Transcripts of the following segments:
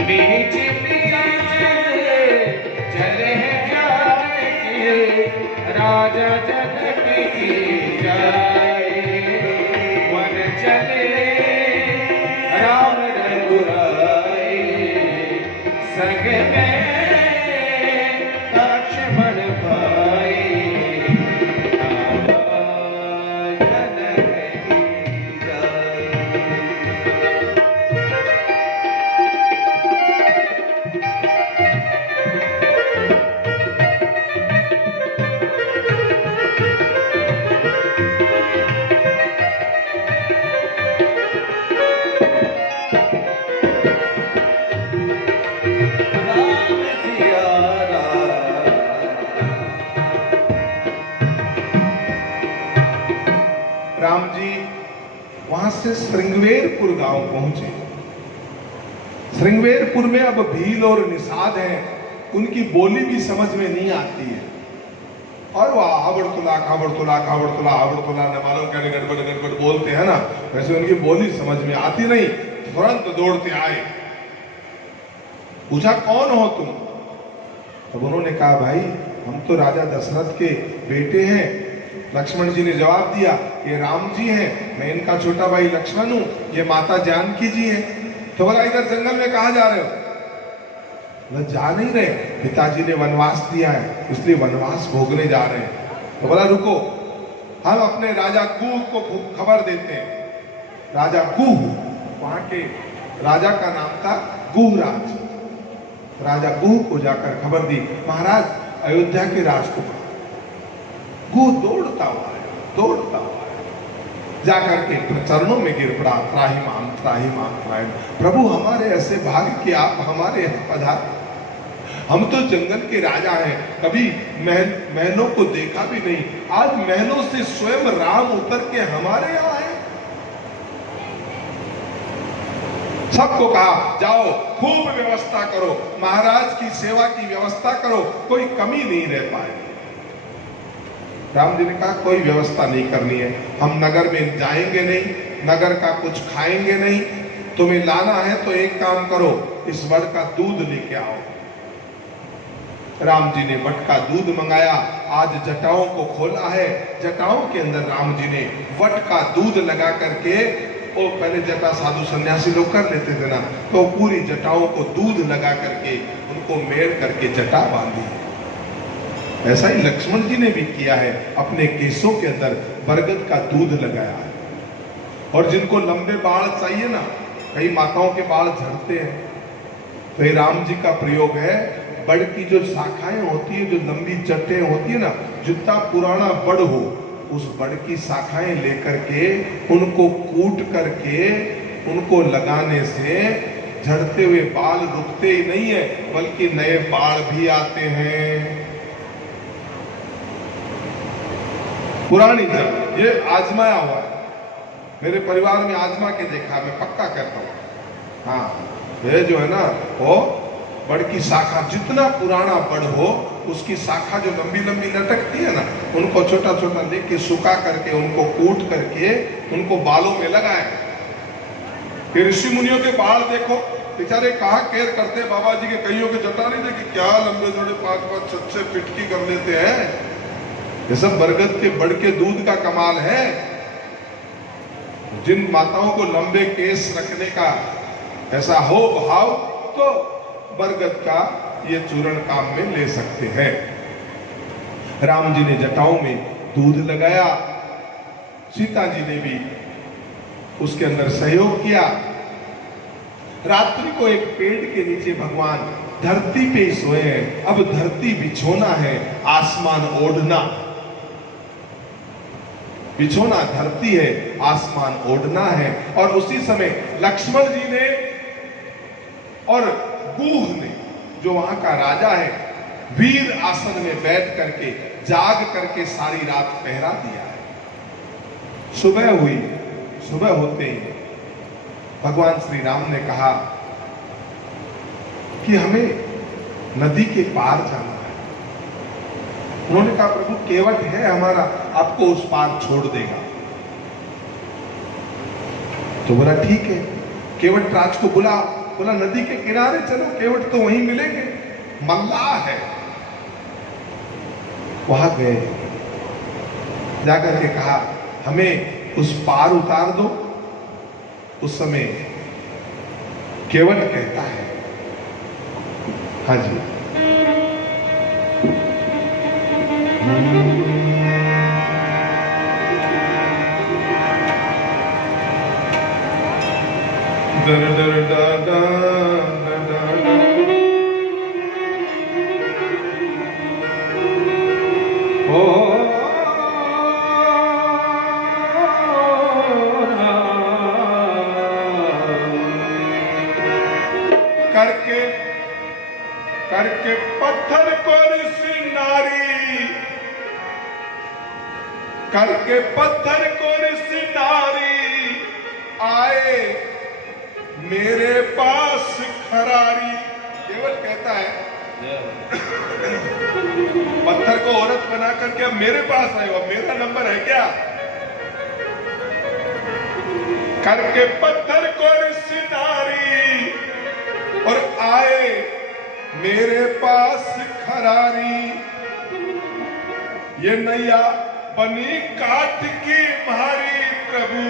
बीच पिया चले जाए राजा जनक की जाए वन चले राम रघुराई संग में लक्ष्मण भाई राम जी वहां से श्रृंगवेरपुर गांव पहुंचे। श्रृंगवेरपुर में अब भील और निषाद हैं, उनकी बोली भी समझ में नहीं आती है और वह आवर्तुला कावर्तुला कावर्तुला आवर्तुला न मालूम क्या गड़बड़ गड़बड़ बोलते हैं ना, वैसे उनकी बोली समझ में आती नहीं। तुरंत दौड़ते आए, पूछा कौन हो तुम? तब उन्होंने कहा भाई हम तो राजा दशरथ के बेटे हैं। लक्ष्मण जी ने जवाब दिया ये राम जी हैं, मैं इनका छोटा भाई लक्ष्मण हूं, ये माता जानकी जी हैं। तो बोला इधर जंगल में कहा जा रहे हो? बोला जा नहीं रहे, पिताजी ने वनवास दिया है इसलिए वनवास भोगने जा रहे हैं। तो बोला रुको, हम अपने राजा कुह को खबर देते हैं। राजा कुह, वहां के राजा का नाम था गुहराज। राजा गुह को जाकर खबर दी महाराज अयोध्या के राजकुमार। गुह दौड़ता हुआ जाकर के चरणों में गिर पड़ा, त्राहिमाम त्राहिमाम त्राहिम। प्रभु हमारे ऐसे भाग्य कि आप हमारे यहाँ पधारे, हम तो जंगल के राजा हैं, कभी महलों को देखा भी नहीं, आज महलों से स्वयं राम उतर के हमारे यहाँ है। सबको कहा जाओ खूब व्यवस्था करो, महाराज की सेवा की व्यवस्था करो, कोई कमी नहीं रह पाए। राम जी ने कहा कोई व्यवस्था नहीं करनी है, हम नगर में जाएंगे नहीं, नगर का कुछ खाएंगे नहीं, तुम्हें लाना है तो एक काम करो, इस वट का दूध लेके आओ। राम जी ने वट का दूध मंगाया, आज जटाओं को खोला है, जटाओं के अंदर राम जी ने वट का दूध लगा करके, वो पहले जटा साधु सन्यासी लोग कर लेते थे ना, तो पूरी जटाओं को दूध लगा करके उनको मेड़ करके जटा बांधी। ऐसा ही लक्ष्मण जी ने भी किया है, अपने केसों के अंदर बरगद का दूध लगाया है। और जिनको लंबे बाल चाहिए ना, कई माताओं के बाल झड़ते हैं, तो ये राम जी का प्रयोग है, बड़ की जो शाखाएं होती है, जो लंबी जटें होती है ना, जितना पुराना बड़ हो उस बड़ की शाखाएं लेकर के उनको कूट करके उनको लगाने से झड़ते हुए बाल रुकते ही नहीं है, बल्कि नए बाल भी आते हैं। पुरानी जड़ ये आजमाया हुआ है, मेरे परिवार में आजमा के देखा, मैं पक्का कहता हूँ। हाँ ये जो है ना, वो बड़ की शाखा जितना पुराना बड़ हो उसकी शाखा जो लंबी लंबी लटकती है ना, उनको छोटा छोटा लेके सुखा करके उनको कूट करके उनको बालों में लगाए। ये ऋषि मुनियों के बाल देखो बेचारे कहा केयर करते, बाबा जी के कईयों के जटा नहीं देखी क्या लंबे जोड़े 5-5 6 पिटकी कर लेते हैं। ये सब बरगद के बड़ के दूध का कमाल है। जिन माताओं को लंबे केस रखने का ऐसा हो भाव, तो बरगद का ये चूर्ण काम में ले सकते हैं। राम जी ने जटाओं में दूध लगाया, सीता जी ने भी उसके अंदर सहयोग किया। रात्रि को एक पेड़ के नीचे भगवान धरती पे सोए हैं। अब धरती बिछोना है, आसमान ओढ़ना। बिछोना धरती है, आसमान ओढ़ना है। और उसी समय लक्ष्मण जी ने और गुह ने, जो वहां का राजा है, वीर आसन में बैठ करके जाग करके सारी रात पहरा दिया है। सुबह हुई, सुबह होते ही भगवान श्री राम ने कहा कि हमें नदी के पार जाना है। उन्होंने कहा प्रभु केवट है हमारा, आपको उस पार छोड़ देगा। तो बोला ठीक है, केवट राज को बुला। बोला नदी के किनारे चलो, केवट तो वहीं मिलेंगे, मल्लाह है। वहां गए, जाकर के कहा हमें उस पार उतार दो। उस समय केवट कहता है, हाँ जी, दर दर दा दा दा दा दा। ओ करके करके पत्थर को ऋषि नारी, करके पत्थर को ऋषि नारी आए मेरे पास खरारी। केवल कहता है पत्थर को औरत बना करके अब मेरे पास आए हो, मेरा नंबर है क्या? करके पत्थर को ऋषि नारी और आए मेरे पास खरारी। ये नैया बनी काठ की भारी, प्रभु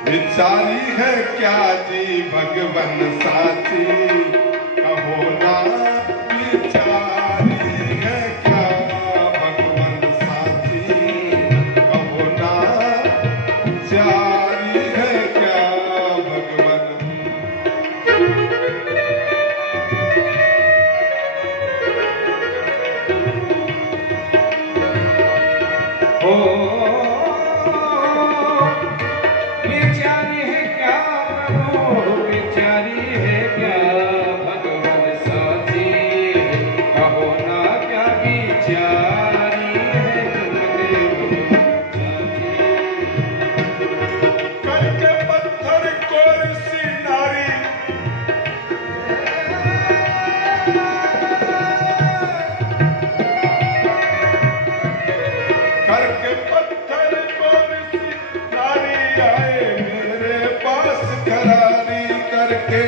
बिचारी है क्या जी भगवन साची, कहो ना बिचारी है क्या भगवन साची, कहो ना बिचारी है क्या भगवन। बेचारी है क्या प्रभु, बेचारी है क्या भगवन साची, कहो ना क्या बेचारी है करके पत्थर को ऋषि नारी, करके पत्थर को ऋषि नारी आए मेरे पास खरारी। करके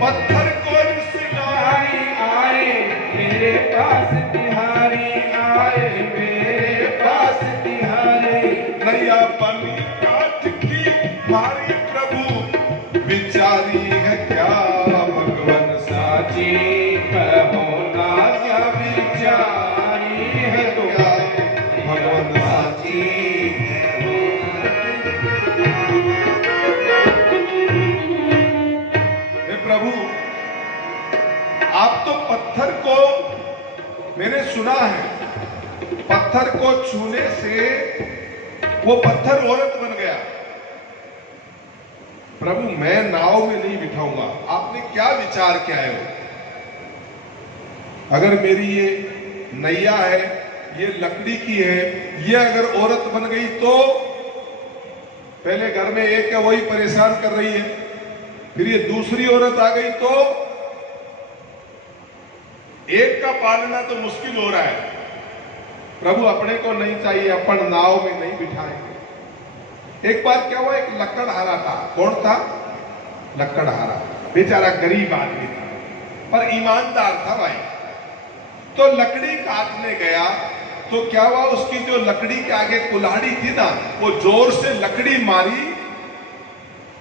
पत्थर को ऋषि नारी आए मेरे पास तिहारी, आए मेरे पास तिहारी। नैया बनी काठ की भारी, प्रभु बिचारी है क्या भगवन साची, कहो ना क्या बेचारी है क्या भगवन साची। हे प्रभु, आप तो पत्थर को, मैंने सुना है पत्थर को छूने से वो पत्थर औरत बन गया। प्रभु मैं नाव में नहीं बिठाऊंगा, आपने क्या विचार किया है वो? अगर मेरी ये नैया है, ये लकड़ी की है, ये अगर औरत बन गई तो पहले घर में एक है वही परेशान कर रही है, फिर ये दूसरी औरत आ गई तो एक का पालना तो मुश्किल हो रहा है। प्रभु अपने को नहीं चाहिए, अपन नाव में नहीं बिठाएंगे। एक बार क्या हुआ, एक लकड़हारा था। कौन था? लकड़हारा। बेचारा गरीब आदमी था पर ईमानदार था भाई। तो लकड़ी काटने गया तो क्या हुआ, उसकी जो लकड़ी के आगे कुल्हाड़ी थी ना, वो जोर से लकड़ी मारी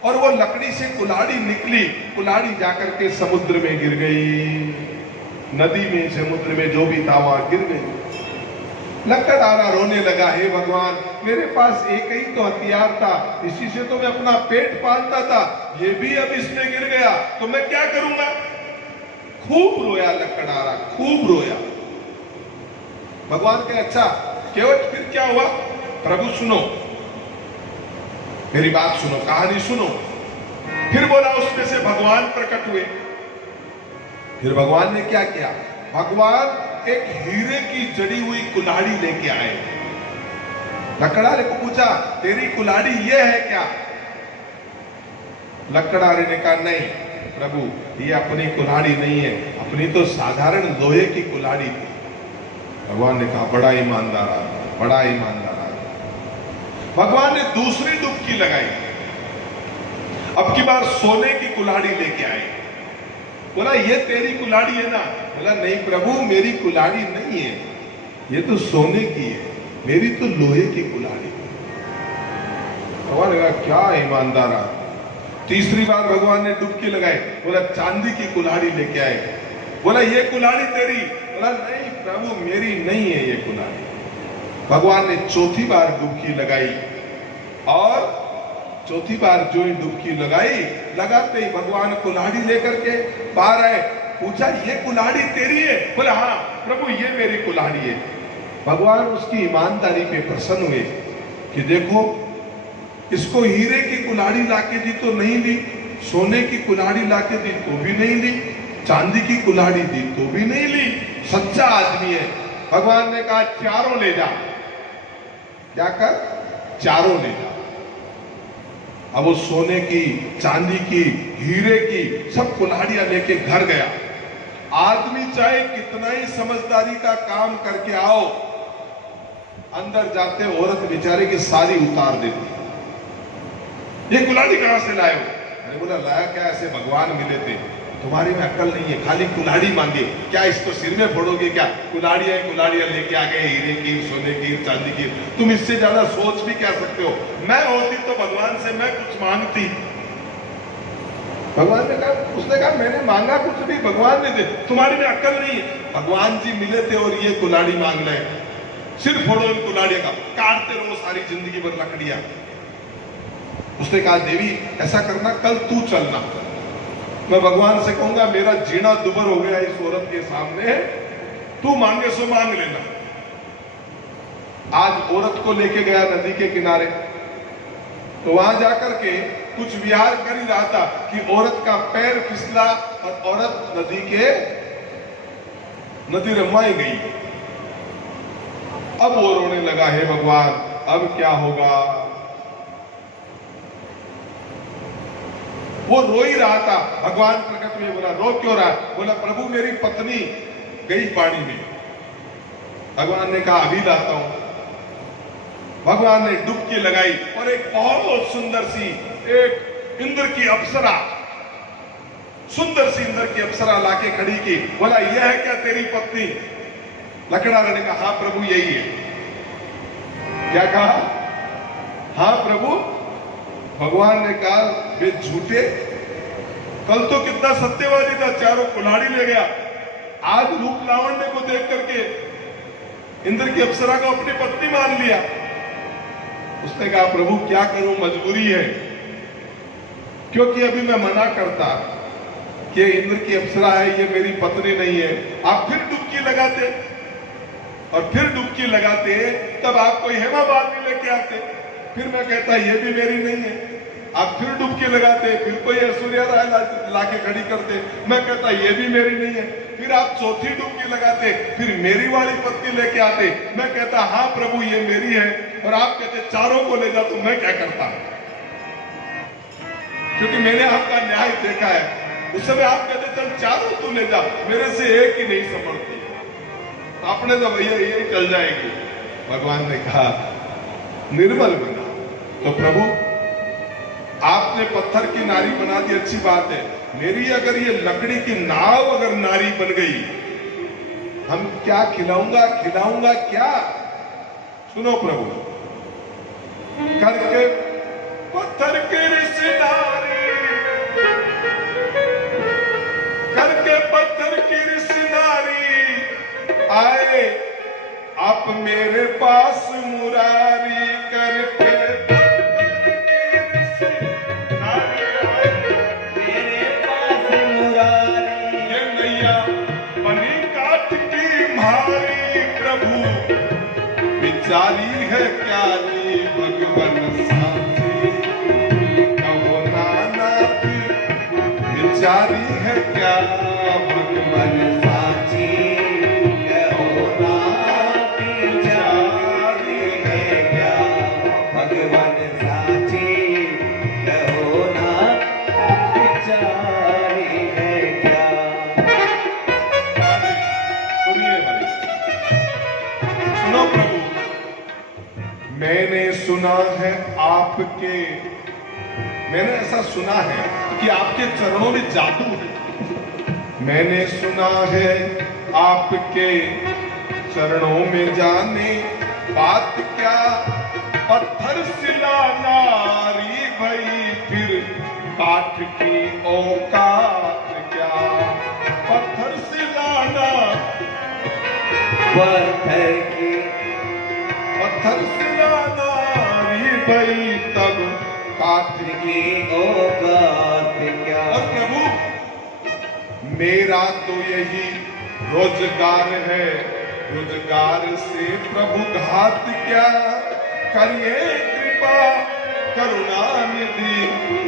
और वो लकड़ी से कुल्हाड़ी निकली। कुल्हाड़ी जाकर के समुद्र में गिर गई, नदी में, समुद्र में, जो भी था वहां गिर गई। लकड़हारा रोने लगा, हे भगवान मेरे पास एक ही तो हथियार था, इसी से तो मैं अपना पेट पालता था, ये भी अब इसमें गिर गया तो मैं क्या करूंगा। खूब रोया लकड़हारा, खूब रोया। भगवान के अच्छा केवट फिर क्या हुआ? प्रभु सुनो, मेरी बात सुनो, कहानी सुनो। फिर बोला, उसमें से भगवान प्रकट हुए। फिर भगवान ने क्या किया? भगवान एक हीरे की जड़ी हुई कुल्हाड़ी लेके आए। लकड़हारे को पूछा, तेरी कुल्हाड़ी ये है क्या? लकड़हारे ने कहा, नहीं प्रभु ये अपनी कुल्हाड़ी नहीं है, अपनी तो साधारण लोहे की कुल्हाड़ी थी। भगवान ने कहा, बड़ा ईमानदार आदमी, बड़ा ईमानदार आदमी। भगवान ने दूसरी डुबकी लगाई। अब की बार सोने की कुल्हाड़ी लेके आए। बोला ये तेरी कुल्हाड़ी है ना? बोला नहीं प्रभु, मेरी कुल्हाड़ी नहीं है, ये तो सोने की है, मेरी तो लोहे की कुल्हाड़ी है। भगवान ने कहा क्या ईमानदार आदमी। तीसरी बार भगवान ने डुबकी लगाई। बोला चांदी की कुल्हाड़ी लेके आए। बोला ये कुल्हाड़ी तेरी? बोला नहीं प्रभु, मेरी नहीं है ये कुल्हाड़ी। भगवान ने चौथी बार डुबकी लगाई और चौथी बार जो ही डुबकी लगाई, लगाते ही भगवान कुल्हाड़ी लेकर के बाहर आए। पूछा ये कुल्हाड़ी तेरी है? बोला हाँ प्रभु, ये मेरी कुल्हाड़ी है। भगवान उसकी ईमानदारी पे प्रसन्न हुए कि देखो, इसको हीरे की कुल्हाड़ी लाके दी तो नहीं ली, सोने की कुल्हाड़ी लाके दी तो भी नहीं ली, चांदी की कुल्हाड़ी दी तो भी नहीं ली। सच्चा आदमी है। भगवान ने कहा चारों ले जा। क्या कर? चारों ले जा। अब वो सोने की, चांदी की, हीरे की सब कुल्हाड़ियां लेके घर गया। आदमी चाहे कितना ही समझदारी का काम करके आओ, अंदर जाते औरत बेचारे की सारी उतार देती। ये कुल्हाड़ी कहां से लाए हो? मैंने बोला लाया क्या, ऐसे भगवान मिले थे, तुम्हारी में अक्ल नहीं है, खाली कुल्हाड़ी मांगे, क्या इसको सिर में फोड़ोगे क्या? कुल्हाड़ियां लेके आ गए, हीरे की, सोने की, चांदी की। तुम इससे ज्यादा सोच भी क्या सकते हो? मैं होती तो भगवान से मैं कुछ मांगती। भगवान ने कहा, उसने कहा मैंने मांगा कुछ भी, भगवान ने दे। तुम्हारी में अक्ल नहीं है, भगवान जी मिले थे और ये कुल्हाड़ी मांग रहे, सिर फोड़ो इन कुल्हाड़ियों का, काटते रहो सारी जिंदगी भर लकड़ियां। उसने कहा देवी ऐसा करना, कल तू चलना, मैं भगवान से कहूंगा मेरा जीना दुबर हो गया इस औरत के सामने, तू मांगे सो मांग लेना। आज औरत को लेके गया नदी के किनारे, तो वहां जाकर के कुछ विहार कर ही रहा था कि औरत का पैर फिसला और औरत नदी रमाई गई। अब वो रोने लगा, हे भगवान अब क्या होगा? वो रो ही रहा था। भगवान प्रकट हुए, बोला रो क्यों रहा? बोला प्रभु मेरी पत्नी गई पानी में। भगवान ने कहा अभी लाता हूं। भगवान ने डुबकी लगाई और एक बहुत सुंदर सी, एक इंद्र की अप्सरा, सुंदर सी इंद्र की अप्सरा लाके खड़ी की। बोला यह है क्या तेरी पत्नी? लकड़ा ने कहा हाँ प्रभु यही है। क्या कहा? हाँ प्रभु। भगवान ने कहा वे झूठे, कल तो कितना सत्यवादी था, चारों कुल्हाड़ी ले गया, आज रूप लावण्य को देख करके इंद्र की अप्सरा को अपनी पत्नी मान लिया। उसने कहा प्रभु क्या करूं, मजबूरी है, क्योंकि अभी मैं मना करता कि इंद्र की अप्सरा है, ये मेरी पत्नी नहीं है। आप फिर डुबकी लगाते और फिर डुबकी लगाते, तब आप कोई हेमाबाद में लेके आते, फिर मैं कहता ये भी मेरी नहीं है। आप फिर डुबकी लगाते, फिर कोई ऐश्वर्या राय लाके खड़ी करते, मैं कहता ये भी मेरी नहीं है। फिर आप चौथी डुबकी लगाते, फिर मेरी वाली पत्नी लेके आते, मैं कहता हाँ प्रभु ये मेरी है, और आप कहते चारों को ले जा। तो मैं क्या करता? क्योंकि मैंने आपका न्याय देखा है। उस समय आप कहते चल चारों तू ले जा, मेरे से एक ही नहीं संभलती, आपने तो भैया यही चल जाएगी। भगवान ने कहा निर्मल बना। तो प्रभु आपने पत्थर की नारी बना दी, अच्छी बात है, मेरी अगर ये लकड़ी की नाव अगर नारी बन गई, हम क्या खिलाऊंगा क्या? सुनो प्रभु, करके पत्थर की रिश्तेदारी, करके पत्थर की रिश्तेदारी आए आप मेरे पास मुरारी, करके जारी है क्या नी भगवन साथी, कहो नानक बिचारी है क्या भगवन साथी, कहो नानक बिचारी है क्या भगवन साथी, कहो नानक बिचारी है क्या। सुनिए भाई, सुनो प्रभु, मैंने सुना है आपके मैंने ऐसा सुना है कि आपके चरणों में जादू है। मैंने सुना है आपके चरणों में जाने बात क्या, पत्थर सिला नारी भई फिर काठ की औकात क्या। पत्थर सिलाना पत्थर सिलाना नारी भई तब काठ की औकात क्या। और प्रभु मेरा तो यही रोजगार है, रोजगार से प्रभु घात क्या। करिए कृपा करुणा निधि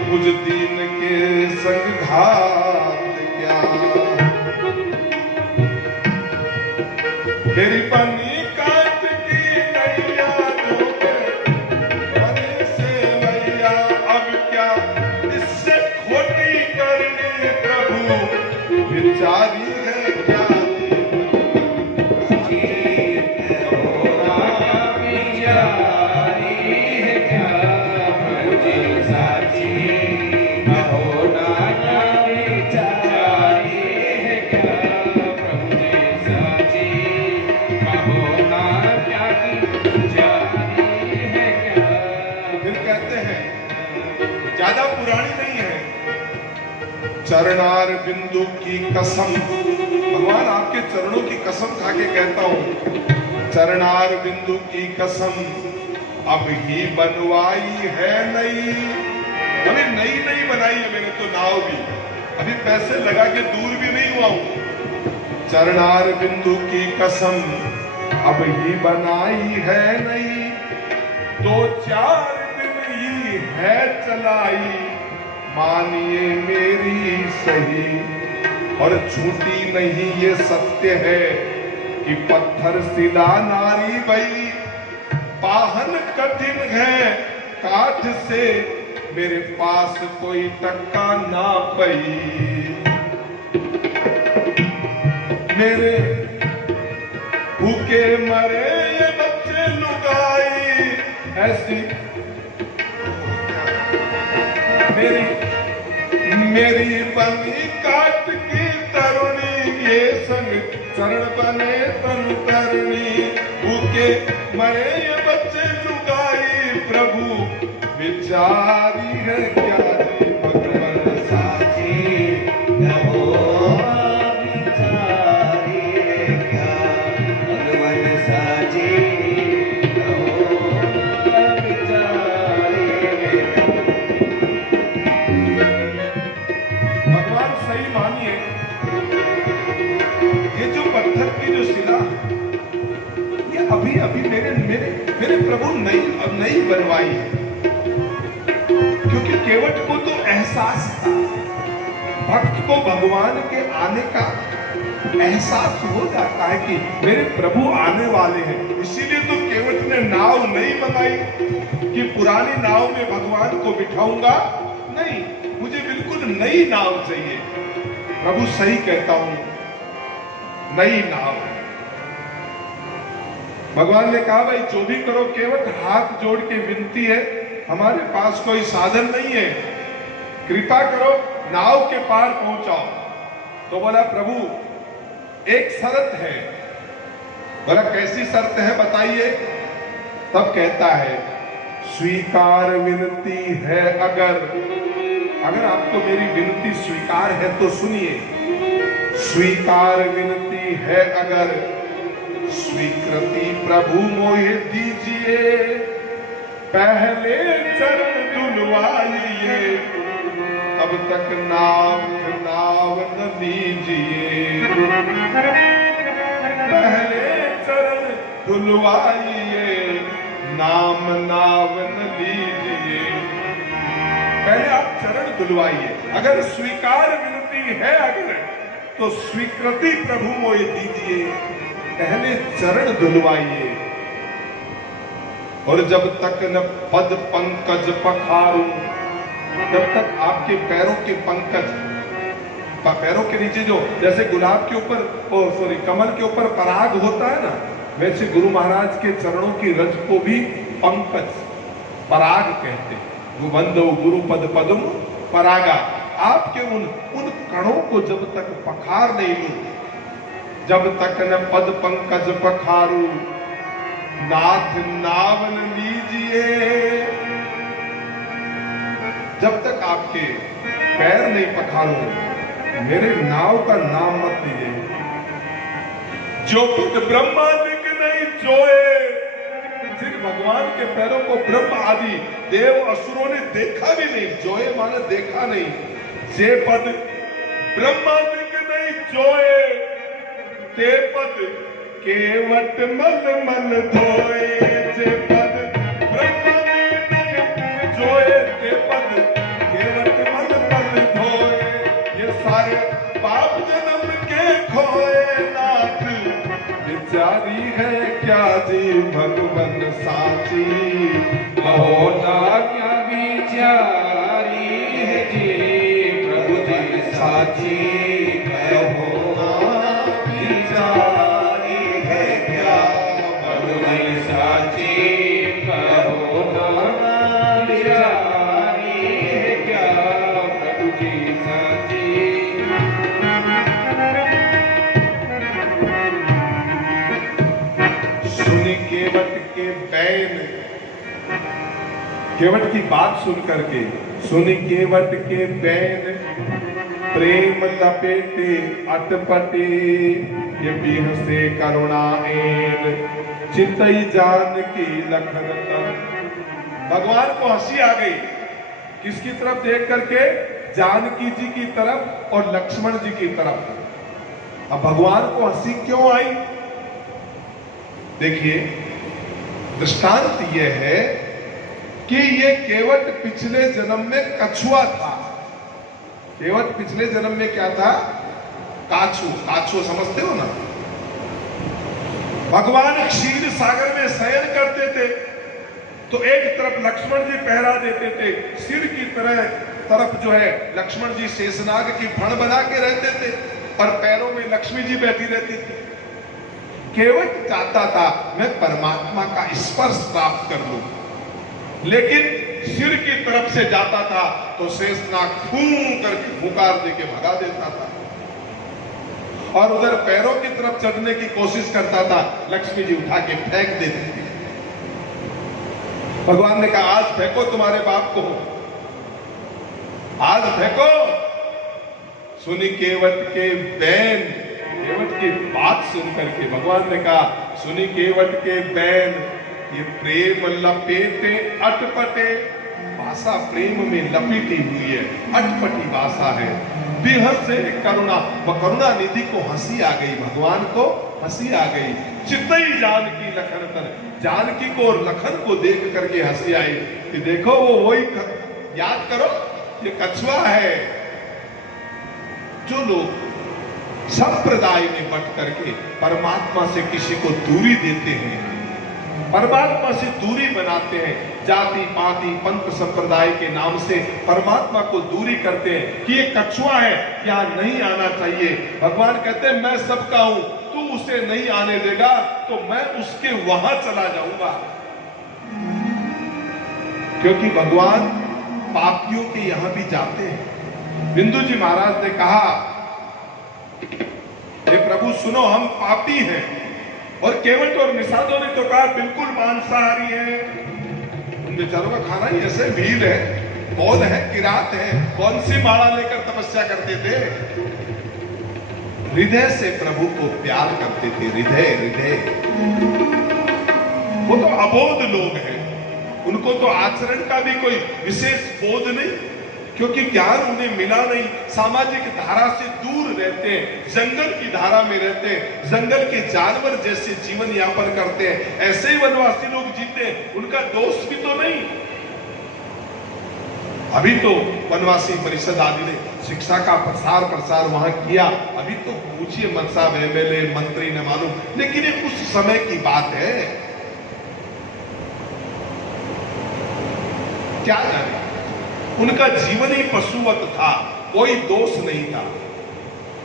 मुझ दीन के संग घात क्या। मेरी पन्नी काट की नैया बने से नैया, अब क्या इससे खोटी करनी प्रभु विचारी है क्या। ज्यादा पुरानी नहीं है। चरणार बिंदु की कसम, भगवान आपके चरणों की कसम खा के कहता हूं, चरणार बिंदु की कसम अब ही बनवाई है नई। अभी नई नई बनाई है मैंने तो नाव भी, अभी पैसे लगा के दूर भी नहीं हुआ हूं। चरणार बिंदु की कसम अब ही बनाई है नई, 2-4 दिन ही है चलाई, मानिए मेरी सही। और झूठी नहीं ये सत्य है कि पत्थर सिला नारी भई, पाहन कठिन है काठ से मेरे पास कोई टक्का ना पई। मेरे भूखे मरे ये बच्चे लुगाई ऐसी, मेरी बनी काट की तरुणी ये संग चरण बने तन तरणी। भूखे मरे ये बच्चे लुगाई प्रभु विचारी है क्या। भगवान साची नमो विचारी है क्या, भगवान साची नमो विचारी है क्या। भगवान सही मानिए, ये जो पत्थर की जो शिला ये अभी अभी मेरे मेरे मेरे प्रभु नई बनवाई है। क्योंकि केवट को तो एहसास था, भक्त को भगवान के आने का एहसास हो जाता है कि मेरे प्रभु आने वाले हैं। इसीलिए तो केवट ने नाव नहीं बनाई कि पुरानी नाव में भगवान को बिठाऊंगा, नहीं, मुझे बिल्कुल नई नाव चाहिए। प्रभु सही कहता हूं, नई नाव। भगवान ने कहा भाई जो भी करो, केवट हाथ जोड़ के विनती है, हमारे पास कोई साधन नहीं है, कृपा करो नाव के पार पहुंचाओ। तो बोला प्रभु एक शर्त है। बोला कैसी शर्त है बताइए। तब कहता है स्वीकार विनती है अगर आपको मेरी विनती स्वीकार है तो सुनिए। स्वीकार विनती है अगर, स्वीकृति प्रभु मोहे दीजिए, पहले चरण धुलवाइए, तब तक नाव न लीजिए। पहले चरण धुलवाइए, नाव न लीजिए। पहले आप चरण धुलवाइए। अगर स्वीकार विनती है अगर, तो स्वीकृति प्रभु मोहे दीजिए, पहले चरण धुलवाइए। और जब तक न पद पंकज पखारूं, जब तक आपके पैरों के पंकज, पैरों के नीचे जो जैसे गुलाब के ऊपर कमल के ऊपर पराग होता है ना, वैसे गुरु महाराज के चरणों की रज को भी पंकज पराग कहते हैं। गुबंधो गुरु पद पदम परागा। आपके उन कणों को जब तक पखार नहीं लूं, जब तक न पद पंकज पखारू, नाथ नावन लीजिए। जब तक आपके पैर नहीं पखारू, मेरे नाव का नाम मत लीजिए। जो पद ब्रह्मादिक नहीं जोए, जिन भगवान के पैरों को ब्रह्म आदि देव असुरों ने देखा भी नहीं, जोए माने देखा नहीं, जे पद ब्रह्मादिक नहीं जोए, ते पद केवट मल मल धोए। जे पद ब्रह्मादिक नहीं जोए, ते पद केवट मल मल धोए। ये सारे पाप जन्म के खोए, नाथ विचारी है क्या जी भगवन साची। कहो ना क्या विचारी है जी प्रभु जी साची। कहो ना विचारी है क्या भगवन साची। कहो ना विचारी है क्या प्रभु जी साची। सुनी केवट के बैन, केवट की बात सुन करके, सुनी केवट के बैन, प्रेम लपेटे अटपटे, ये बीह से करुणा एन, चितई जान की लखन तन। भगवान को हंसी आ गई, किसकी तरफ देख करके? जानकी जी की तरफ और लक्ष्मण जी की तरफ। अब भगवान को हंसी क्यों आई? देखिए, दृष्टांत यह है कि ये केवट पिछले जन्म में कछुआ था। केवट पिछले जन्म में क्या था? काछू। काछू समझते हो ना? भगवान क्षीर सागर में शयन करते थे, तो एक तरफ लक्ष्मण जी पहरा देते थे, सिर की तरफ जो है लक्ष्मण जी शेषनाग की फण बना के रहते थे, और पैरों में लक्ष्मी जी बैठी रहती थी। केवट चाहता था मैं परमात्मा का स्पर्श प्राप्त कर लूं, लेकिन सिर की तरफ से जाता था तो शेषनाग फू करके फुकार देके भगा देता था, और उधर पैरों की तरफ चढ़ने की कोशिश करता था, लक्ष्मी जी उठा के फेंक देती थी। भगवान ने कहा आज फेंको तुम्हारे बाप को, आज फेंको। सुनी केवट के बैन, केवट की बात सुन करके भगवान ने कहा सुनी केवट के बैन, ये प्रेम लपेटे अटपटे। भाषा प्रेम में लपेटी हुई है, अटपटी भाषा है। बिहर से करुणा, व करुणा निधि को हंसी आ गई, भगवान को हंसी आ गई। चितई जानकी लखन तन, जानकी को और लखन को देख करके हंसी आई कि देखो वो वही, याद करो ये कछुआ है। जो लोग संप्रदाय में बट करके परमात्मा से किसी को दूरी देते हैं, परमात्मा से दूरी बनाते हैं, जाति पाति पंथ संप्रदाय के नाम से परमात्मा को दूरी करते हैं कि ये कछुआ है, यहाँ नहीं आना चाहिए। भगवान कहते हैं मैं सबका हूं, तू उसे नहीं आने देगा तो मैं उसके वहां चला जाऊंगा। क्योंकि भगवान पापियों के यहां भी जाते हैं। बिंदु जी महाराज ने कहा हे प्रभु सुनो, हम पापी हैं। और केवट और निषादों ने तो कहा बिल्कुल मांसाहारी है। उन बेचारों का खाना ही ऐसे भील है, कौन है? किरात है, कौन सी माला लेकर तपस्या करते थे? हृदय से प्रभु को प्यार करते थे, हृदय हृदय। वो तो अबोध लोग हैं, उनको तो आचरण का भी कोई विशेष बोध नहीं, क्योंकि ज्ञान उन्हें मिला नहीं। सामाजिक धारा से दूर रहते हैं, जंगल की धारा में रहते हैं, जंगल के जानवर जैसे जीवन यापन करते हैं। ऐसे ही वनवासी लोग जीते हैं, उनका दोष भी तो नहीं। अभी तो वनवासी परिषद आदि ने शिक्षा का प्रसार वहां किया। अभी तो पूछिए मत साहब, एमएलए मंत्री न मालूम, लेकिन ये उस समय की बात है, क्या जाने। उनका जीवन ही पशुवत था, कोई दोष नहीं था।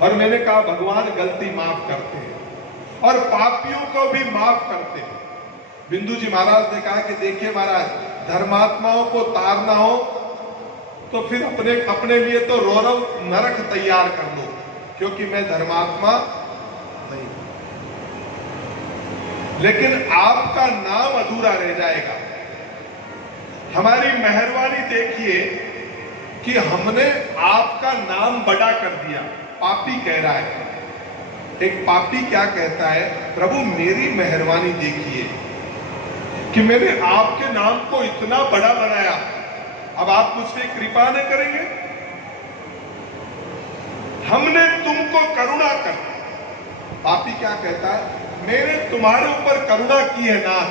और मैंने कहा भगवान गलती माफ करते हैं और पापियों को भी माफ करते हैं। बिंदु जी महाराज ने कहा कि देखिए महाराज, धर्मात्माओं को तारना हो तो फिर अपने लिए तो रौरव नरक तैयार कर लो, क्योंकि मैं धर्मात्मा नहीं। लेकिन आपका नाम अधूरा रह जाएगा। हमारी मेहरबानी देखिए कि हमने आपका नाम बड़ा कर दिया। पापी कह रहा है, एक पापी क्या कहता है, प्रभु मेरी मेहरबानी देखिए कि मैंने आपके नाम को इतना बड़ा बनाया, अब आप मुझ पे कृपा नहीं करेंगे? हमने तुमको करुणा कर। पापी क्या कहता है, मैंने तुम्हारे ऊपर करुणा की है नाथ,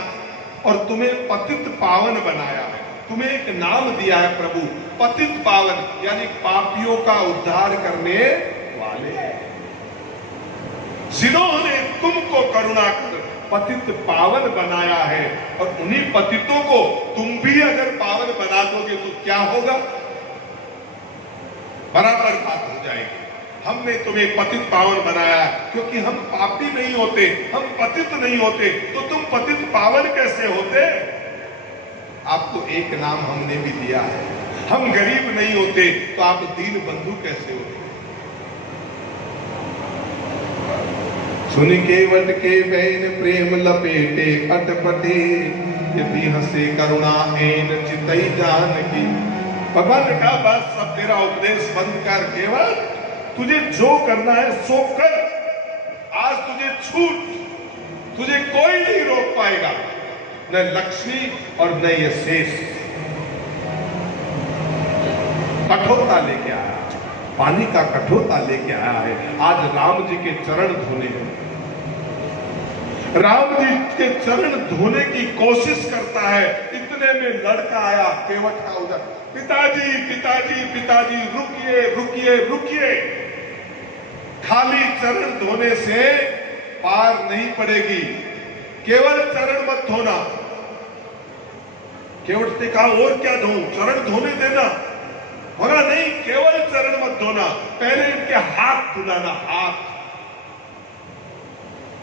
और तुम्हें पतित पावन बनाया है, तुम्हें एक नाम दिया है प्रभु, पतित पावन, यानी पापियों का उद्धार करने वाले, जिन्होंने तुमको करुणा कर पतित पावन बनाया है। और उन्हीं पतितों को तुम भी अगर पावन बना दोगे तो क्या होगा? बराबर बात हो जाएगी। हमने तुम्हें पतित पावन बनाया क्योंकि हम पापी नहीं होते, हम पतित नहीं होते, तो तुम पतित पावन कैसे होते? आपको एक नाम हमने भी दिया है। हम गरीब नहीं होते तो आप दीन बंधु कैसे होते? सुन के वट के बैन प्रेम लपेटे अटपटे, ये भी हंसे करुणा एन चितई जान की। भगवान ने कहा बस सब तेरा उपदेश बंद कर, केवल तुझे जो करना है सो कर। आज तुझे छूट, तुझे कोई नहीं रोक पाएगा, न लक्ष्मी और न ये शेष। कठोरता लेके आया, पानी का कठोरता लेके आया है। आज राम जी के चरण धोने, राम जी के चरण धोने की कोशिश करता है। इतने में लड़का आया केवट का उधर, पिताजी पिताजी पिताजी रुकिए रुकिए रुकिए, खाली चरण धोने से पार नहीं पड़ेगी, केवल चरण मत धोना। केवट ने कहा और क्या धोऊं, चरण धोने देना। बोला नहीं, केवल चरण मत धोना, पहले इनके हाथ धुलाना, हाथ।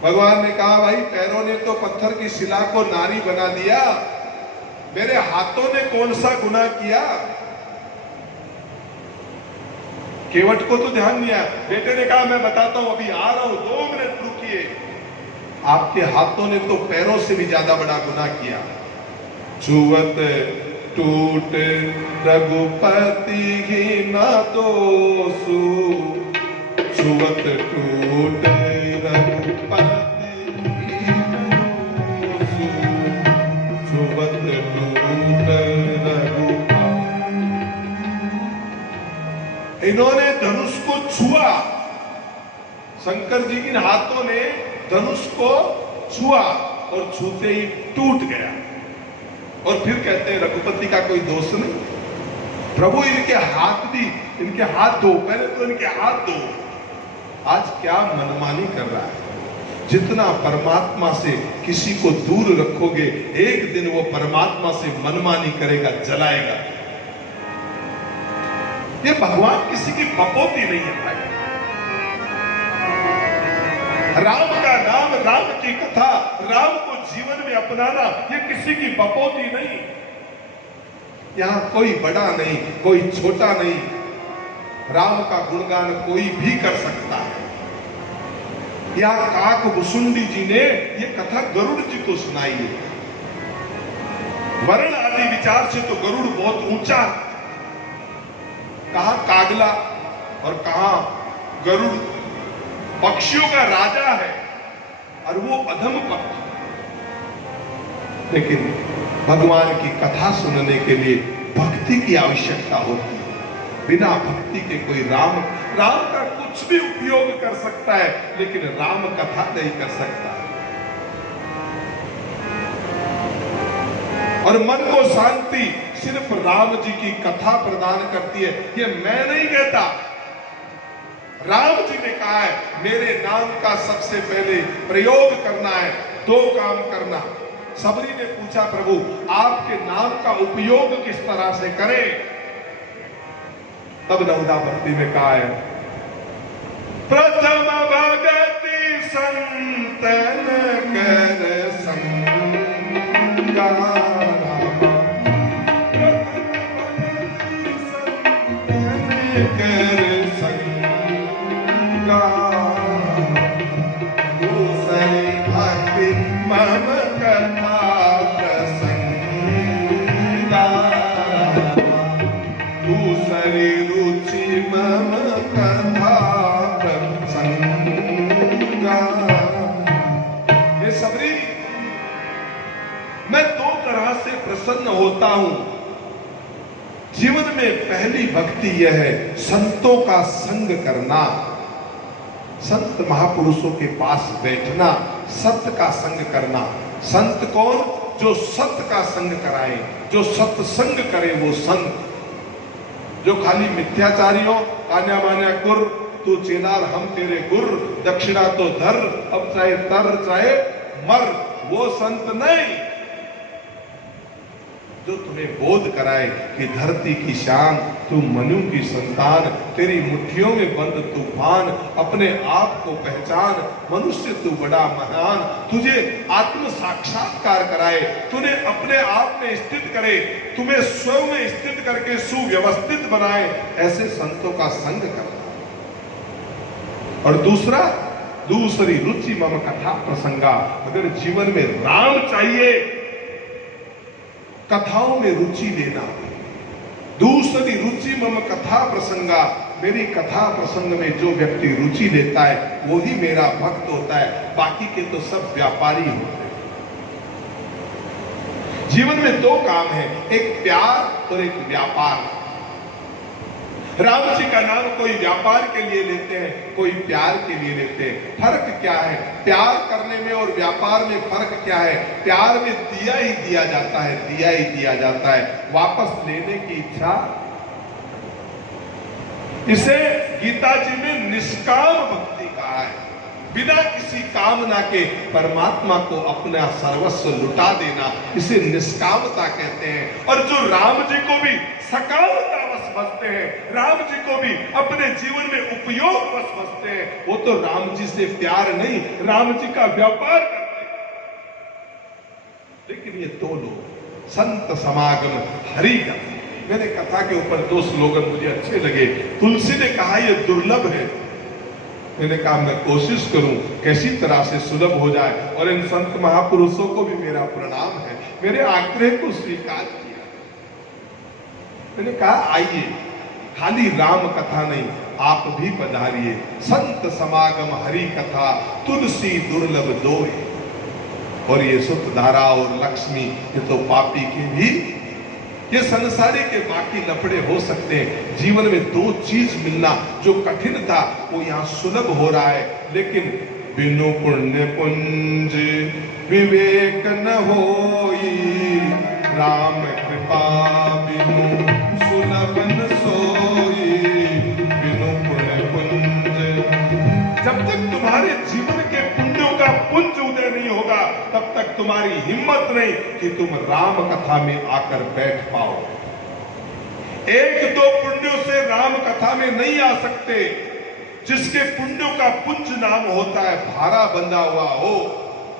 भगवान ने कहा भाई पैरों ने तो पत्थर की शिला को नारी बना दिया, मेरे हाथों ने कौन सा गुनाह किया? केवट को तो ध्यान नहीं आया। बेटे ने कहा मैं बताता हूं, अभी आ रहा हूं, 2 मिनट रुकिए। आपके हाथों ने तो पैरों से भी ज्यादा बड़ा गुनाह किया। छुवत टूट रघुपति ही ना दोषु, छुवत टूट रघुपति ही दोषु, छुवत टूट रघुपति। इन्होंने धनुष को छुआ, शंकर जी के हाथों ने धनुष को छुआ और छूते ही टूट गया। और फिर कहते हैं रघुपति का कोई दोष नहीं। प्रभु इनके हाथ भी, इनके हाथ धो, पहले तो इनके हाथ धो। आज क्या मनमानी कर रहा है। जितना परमात्मा से किसी को दूर रखोगे, एक दिन वो परमात्मा से मनमानी करेगा, जलाएगा। ये भगवान किसी की बपोती नहीं है भाई। राम का नाम, राम की कथा, राम को जीवन में अपनाना, ये किसी की बपोती नहीं। यहां कोई बड़ा नहीं, कोई छोटा नहीं। राम का गुणगान कोई भी कर सकता है। यहां काक भुसुंडी जी ने ये कथा गरुड़ जी को सुनाई है। वर्ण आदि विचार से तो गरुड़ बहुत ऊंचा, कहां कागला और कहां गरुड़, पक्षियों का राजा है और वो अधम पक्षी। लेकिन भगवान की कथा सुनने के लिए भक्ति की आवश्यकता होती है। बिना भक्ति के कोई राम का कुछ भी उपयोग कर सकता है, लेकिन राम कथा नहीं कर सकता। और मन को शांति सिर्फ राम जी की कथा प्रदान करती है। ये मैं नहीं कहता, राम जी ने कहा है मेरे नाम का सबसे पहले प्रयोग करना है, 2 काम करना। सबरी ने पूछा प्रभु आपके नाम का उपयोग किस तरह से करें? तब नवदा भक्ति में कहा है प्रथम भगति संतन कर संगा, दूसरी भक्ति मम कथा प्रसंगा, दूसरी रुचि मम कथा प्रसंगा। ये सबरी, मैं दो तरह से प्रसन्न होता हूं। जीवन में पहली भक्ति यह है संतों का संग करना, संत महापुरुषों के पास बैठना, सत्य का संग करना। संत कौन? जो सत्य का संग कराए, जो सत्संग करे वो संत। जो खाली मिथ्याचारी हो, आन्या मान्या गुर, तू चेलार हम तेरे गुर, दक्षिणा तो धर, अब चाहे तर चाहे मर, वो संत नहीं। जो तुम्हें बोध कराए कि धरती की शान, तू मनु की संतान, तेरी मुट्ठियों में बंद तूफान, अपने आप को पहचान, मनुष्य तू बड़ा महान। तुझे आत्म साक्षात्कार कराए, तुझे अपने आप में स्थित करे, तुम्हें स्वयं में स्थित करके सुव्यवस्थित बनाए, ऐसे संतों का संग करना। और दूसरा, दूसरी रुचि मम कथा प्रसंगा। अगर जीवन में राम चाहिए, कथाओं में रुचि लेना। दूसरी रुचि मम कथा प्रसंगा, मेरी कथा प्रसंग में जो व्यक्ति रुचि लेता है वो ही मेरा भक्त होता है, बाकी के तो सब व्यापारी होते हैं। जीवन में दो काम है, एक प्यार और एक व्यापार। राम जी का नाम कोई व्यापार के लिए लेते हैं, कोई प्यार के लिए लेते हैं। फर्क क्या है? प्यार करने में और व्यापार में फर्क क्या है? प्यार में दिया ही दिया जाता है, दिया ही दिया जाता है, वापस लेने की इच्छा। इसे गीता जी में निष्काम भक्ति कहा है। बिना किसी कामना के परमात्मा को अपना सर्वस्व लुटा देना, इसे निष्कामता कहते हैं। और जो राम जी को भी सकामतावश समझते हैं, राम जी को भी अपने जीवन में उपयोगवश समझते हैं, वो तो राम जी से प्यार नहीं, राम जी का व्यापार करते हैं। लेकिन ये दो लोग संत समागम हरि का, मैंने कथा के ऊपर दो स्लोगन मुझे अच्छे लगे। तुलसी ने कहा ये दुर्लभ है, मैंने कहा मैं कोशिश करूं कैसी तरह से सुलभ हो जाए, और इन संत महापुरुषों को भी मेरा प्रणाम है, मेरे आग्रह को स्वीकार किया। मैंने कहा आइए, खाली राम कथा नहीं, आप भी पधारिए। संत समागम हरि कथा, तुलसी दुर्लभ दोय। और ये सुतधारा और लक्ष्मी, ये तो पापी के भी, ये संसारी के बाकी लफड़े हो सकते हैं। जीवन में दो चीज मिलना जो कठिन था वो यहाँ सुलभ हो रहा है। लेकिन बिनु पुण्य पुंज विवेक न होई, राम कृपा बिनु सुलभ न सोई, बिनु पुण्य पुंज। जब तक तुम्हारे जीवन के पुण्यों का पुंज उदय नहीं होगा, तब तक तुम्हारी हिम्मत नहीं कि तुम राम कथा में आकर बैठ पाओ। एक दो पुण्यों से राम कथा में नहीं आ सकते। जिसके पुण्यों का पुंज नाम होता है, भारा बंधा हुआ हो,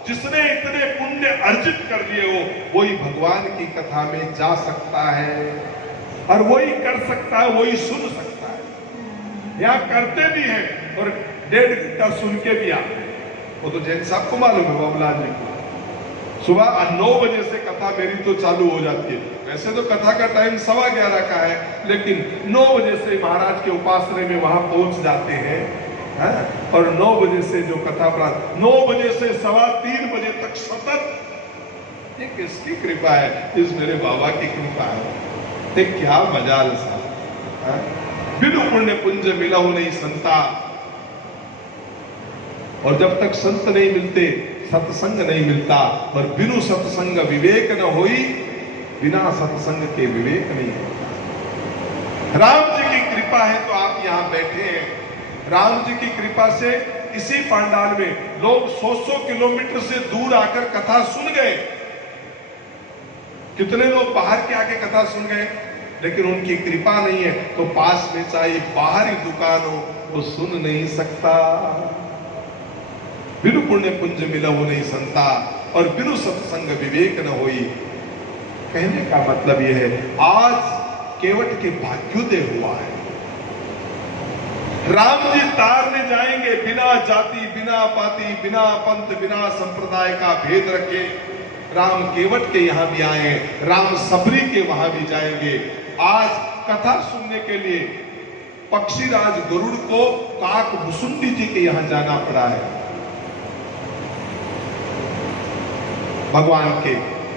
जिसने इतने पुण्य अर्जित कर लिए हो, वही भगवान की कथा में जा सकता है, और वही कर सकता है, वही सुन सकता है। यहाँ करते भी हैं और 1.5 घंटा सुन के भी आते हैं। वो तो जैन साहब को मालूम है, बाबूलाल जी को। सुबह 9 बजे से कथा मेरी तो चालू हो जाती है। वैसे तो कथा का टाइम 11:15 का है, लेकिन 9 बजे से महाराज के उपासने में वहां पहुंच जाते हैं, और 9 बजे से जो कथा प्रारंभ, 9 बजे से 3:15 बजे तक सतत। ये किसकी कृपा है? इस मेरे बाबा की कृपा है। ये क्या मजाल सा। बिनु पुण्य पुंज मिलहु नहीं संता। और जब तक संत नहीं मिलते, सत्संग नहीं मिलता, और बिनु सत्संग विवेक न होई, बिना सत्संग के विवेक नहीं होता। राम जी की कृपा है तो आप यहां बैठे हैं। राम जी की कृपा से इसी पांडाल में लोग 100 किलोमीटर से दूर आकर कथा सुन गए। कितने लोग बाहर के आके कथा सुन गए, लेकिन उनकी कृपा नहीं है तो पास में चाहे बाहरी दुकान हो, वो सुन नहीं सकता। बिनु पुण्य पुंज मिलहु नहीं संता, और बिनु सत्संग विवेक न होई। कहने का मतलब यह है, आज केवट के भाग्योदय हुआ है। राम जी तारने जाएंगे बिना जाति, बिना पाति, बिना पंथ, बिना संप्रदाय का भेद रखे। राम केवट के यहां भी आए, राम सबरी के वहां भी जाएंगे। आज कथा सुनने के लिए पक्षीराज गरुड़ को काक भुसुंडी जी के यहां जाना पड़ा है। भगवान के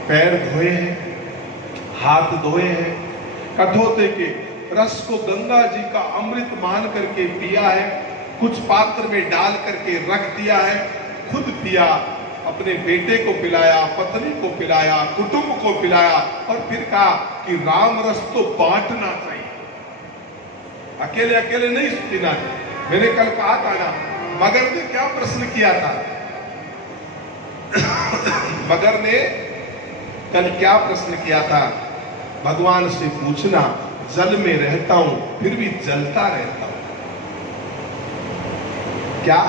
पैर धोए हैं, हाथ धोए हैं, कठोते के रस को गंगा जी का अमृत मान करके पिया है, कुछ पात्र में डाल करके रख दिया है, खुद पिया, अपने बेटे को पिलाया, पत्नी को पिलाया, कुटुंब को पिलाया और फिर कहा कि राम रस तो बांटना चाहिए, अकेले अकेले नहीं पीना। मैंने कल कहा था ना, मगर ने क्या प्रश्न किया था? मगर ने कल क्या प्रश्न किया था? भगवान से पूछना, जल में रहता हूं फिर भी जलता रहता हूं, क्या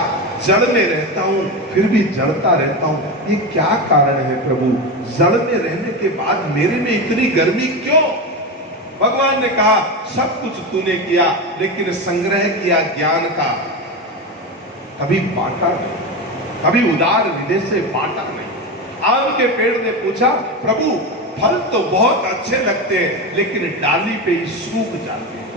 जल में रहता हूं फिर भी जलता रहता हूं, ये क्या कारण है प्रभु? जल में रहने के बाद मेरे में इतनी गर्मी क्यों? भगवान ने कहा, सब कुछ तूने किया लेकिन संग्रह किया ज्ञान का, कभी बांटा नहीं, कभी उदार हृदय से बांटा नहीं। आम के पेड़ ने पूछा, प्रभु फल तो बहुत अच्छे लगते हैं लेकिन डाली पे ही सूख जाते हैं।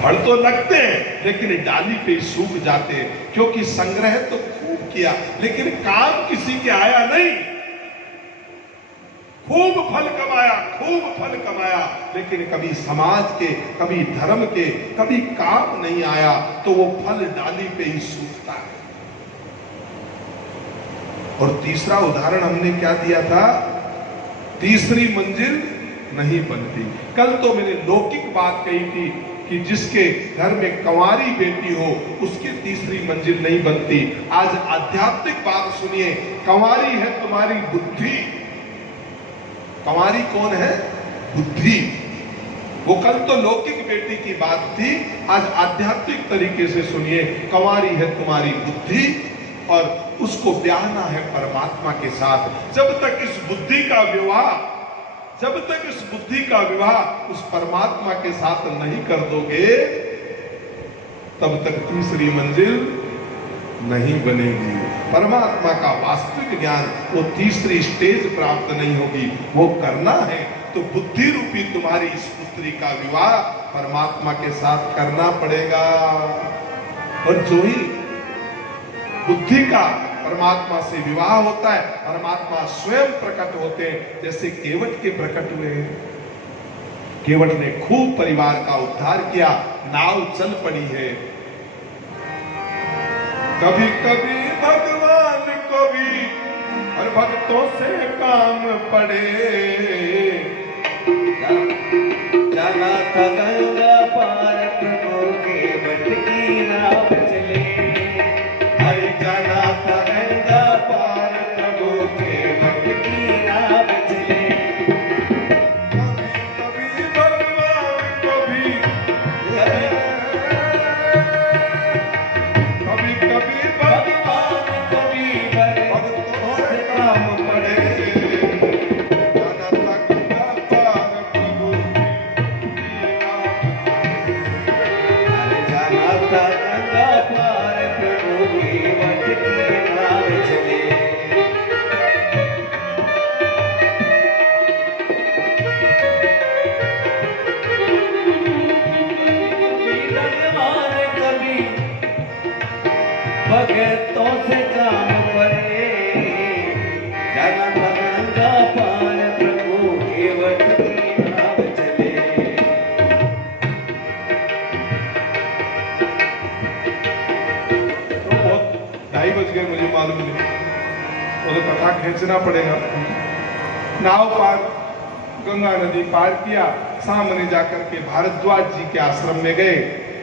फल तो लगते हैं लेकिन डाली पे ही सूख जाते हैं, क्योंकि संग्रह तो खूब किया लेकिन काम किसी के आया नहीं। खूब फल कमाया, खूब फल कमाया, लेकिन कभी समाज के, कभी धर्म के, कभी काम नहीं आया, तो वो फल डाली पे ही सूखता है। और तीसरा उदाहरण हमने क्या दिया था? तीसरी मंजिल नहीं बनती। कल तो मैंने लौकिक बात कही थी कि जिसके घर में कंवारी बेटी हो उसकी तीसरी मंजिल नहीं बनती। आज आध्यात्मिक बात सुनिए, कंवारी है तुम्हारी बुद्धि। कंवारी कौन है? बुद्धि। वो कल तो लौकिक बेटी की बात थी, आज आध्यात्मिक तरीके से सुनिए, कंवारी है तुम्हारी बुद्धि और उसको ब्याहना है परमात्मा के साथ। जब तक इस बुद्धि का विवाह, जब तक इस बुद्धि का विवाह उस परमात्मा के साथ नहीं कर दोगे, तब तक तीसरी मंजिल नहीं बनेगी। परमात्मा का वास्तविक ज्ञान, वो तीसरी स्टेज प्राप्त नहीं होगी। वो करना है तो बुद्धि रूपी तुम्हारी इस पुत्री का विवाह परमात्मा के साथ करना पड़ेगा। और जो ही बुद्धि का परमात्मा से विवाह होता है, परमात्मा स्वयं प्रकट होते हैं, जैसे केवट के प्रकट हुए। केवट ने खूब परिवार का उद्धार किया, नाव चल पड़ी है। कभी कभी भगवान को भी और भक्तों से काम पड़े। जाना था गंगा पार प्रभु केवट की नाव चले। जाना था गंगा पार प्रभु केवट की नाव चले। कभी भगवान को भी, कभी कभी भगवान को भी भक्तों से काम पड़े। जाना था गंगा पार प्रभु की नाव अरे जाना था गंगा पार प्रभु केवट की नाव चले। भगवान कभी भक्तों से काम पड़े। जाना था गंगा पार प्रभु केवट की नाव चले। तो बहुत 2:30 बज गए, मुझे मालूम नहीं, वो तो कथा खींचना पड़ेगा। नाव पार, गंगा नदी पार किया, सामने जाकर के भारद्वाज जी के आश्रम में गए।